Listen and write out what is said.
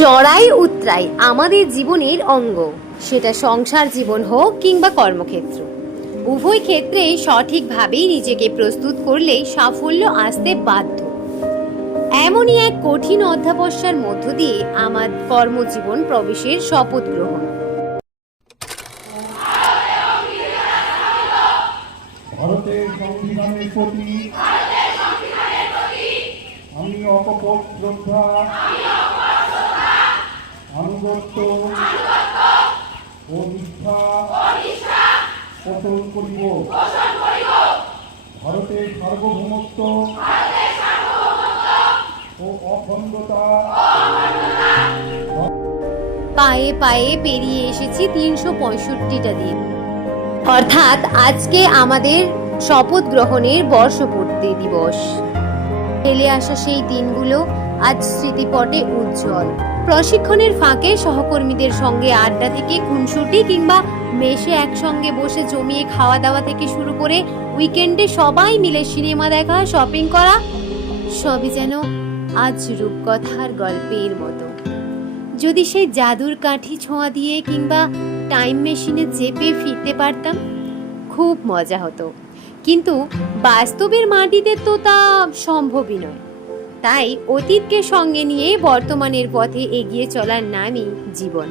চড়াই উতরাই আমাদের জীবনের অঙ্গ, সেটা সংসার জীবন হোক কিংবা কর্মক্ষেত্র। উভয় ক্ষেত্রেই সঠিকভাবেই নিজেকে প্রস্তুত করলে সাফল্য আসতে বাধ্য। এমনই এক কঠিন অধ্যাবসার মধ্য দিয়ে আমার কর্মজীবন প্রবেশের শপথ গ্রহণ। ভারতের সংবিধানের প্রতি আমি অকপট শ্রদ্ধা, আনুগত্য ও নিষ্ঠা পোষণ করিব। ভারতের সার্বভৌমত্ব ও অখণ্ডতা পায়ে পায়ে পেরিয়ে এসেছি ৩৬৫টা দিন, অর্থাৎ আজকে আমাদের শপথ গ্রহণের বর্ষপূর্তি দিবস। ফেলে আসা সেই দিনগুলো আজ স্মৃতিপটে উজ্জ্বল। প্রশিক্ষণের ফাঁকে সহকর্মীদের সঙ্গে আড্ডা থেকে খুনসুটি কিংবা মেশে একসঙ্গে বসে জমিয়ে খাওয়া দাওয়া থেকে শুরু করে উইকেন্ডে সবাই মিলে সিনেমা দেখা, শপিং করা, সবই যেন আজ রূপকথার গল্পের মতো। যদি সেই জাদুর কাঠি ছোঁয়া দিয়ে কিংবা টাইম মেশিনে চেপে ফিরতে পারতাম, খুব মজা হতো। কিন্তু বাস্তবের মাটিতে তো তা সম্ভবই নয়। তাই অতীতকে সঙ্গে নিয়ে বর্তমানের পথে এগিয়ে চলার নামই জীবন।